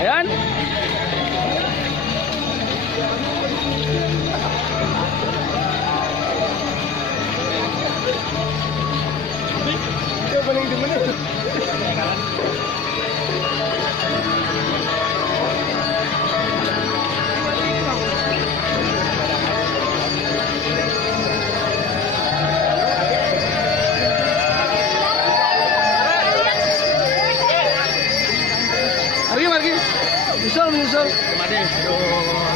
Ayan. Margi. Nyusul.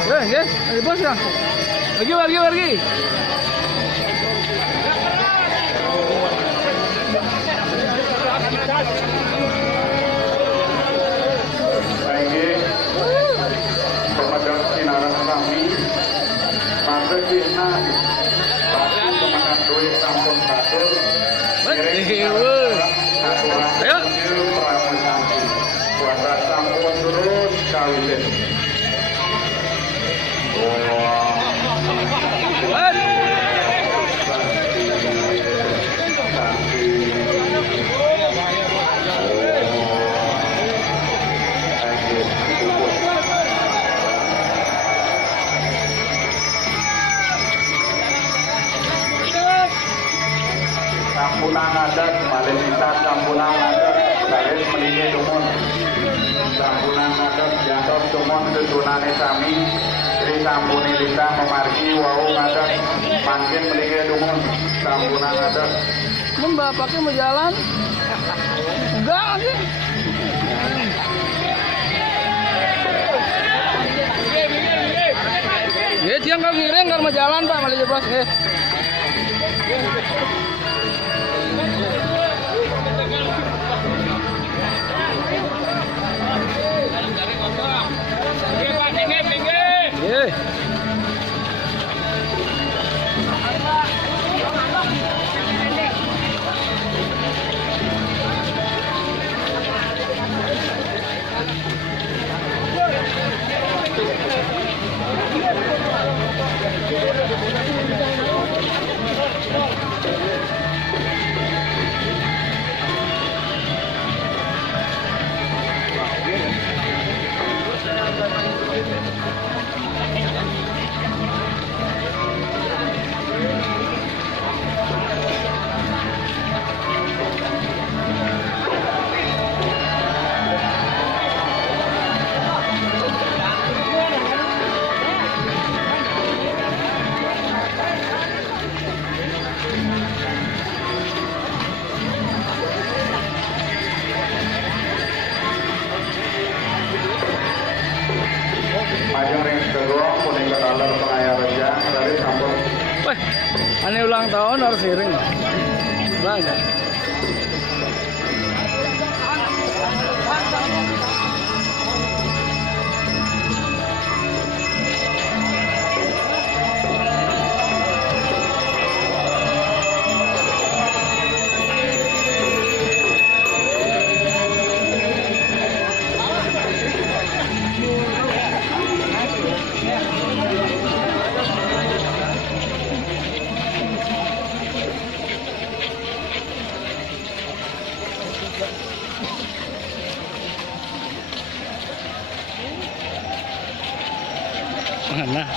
Ya, ada bos ya. Pergi. Baik, pemadam sinaran kami, masa kita pasti kemenang duit sampun batur, Ayo. Kuasa sampun turun kawin. Sampunang adat, Malevita sampunang adat, garis melini dumun. Sampunang adat, jatuh dumun sesunane sami, Sri Sampuni Lita memargi wau adat, makin melini dumun. Sampunang adat. Mun bapaknya mau jalan? Enggak lagi. Ya dia nggak ngiring nggak mau jalan Pak, malah jeblos. Majang ring segong, kuning ketaler pengaya rejang, dari sampun. Wah, aneh ulang tahun harus ngiring. Banyak. Mana?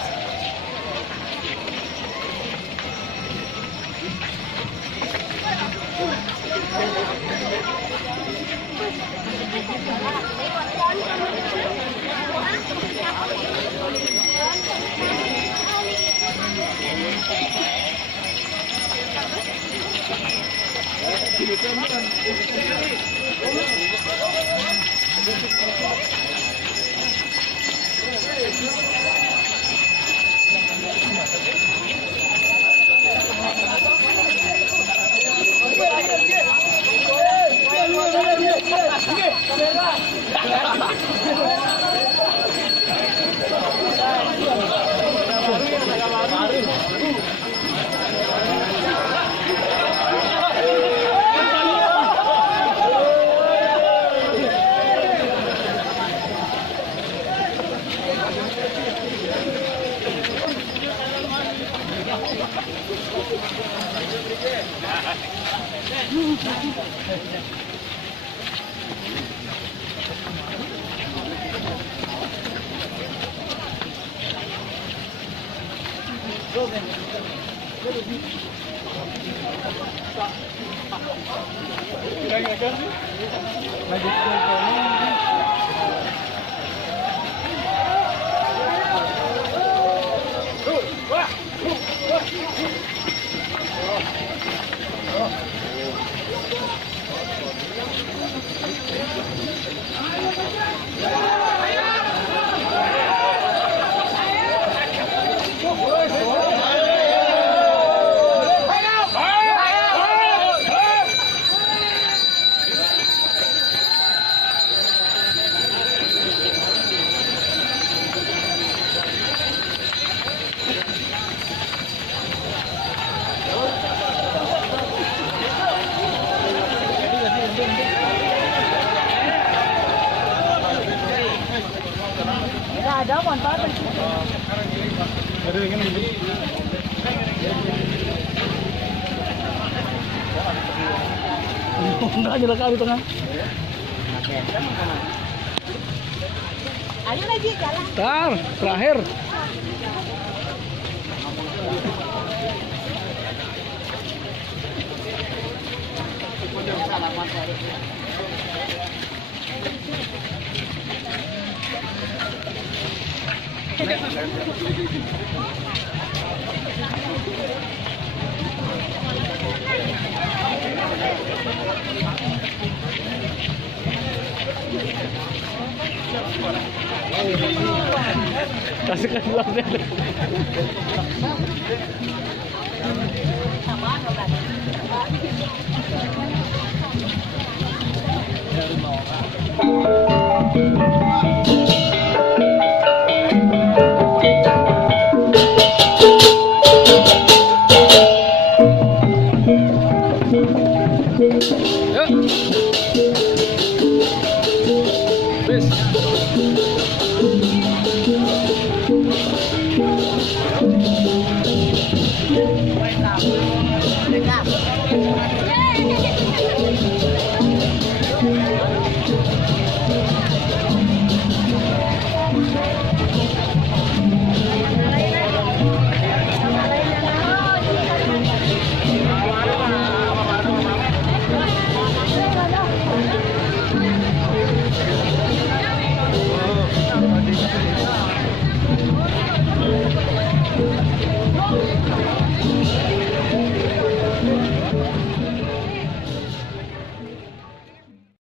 Ada manfaat. Enggak aja kali tengah. Ayo lagi jalan. Tar, terakhir. Kasih kan langsung. Sama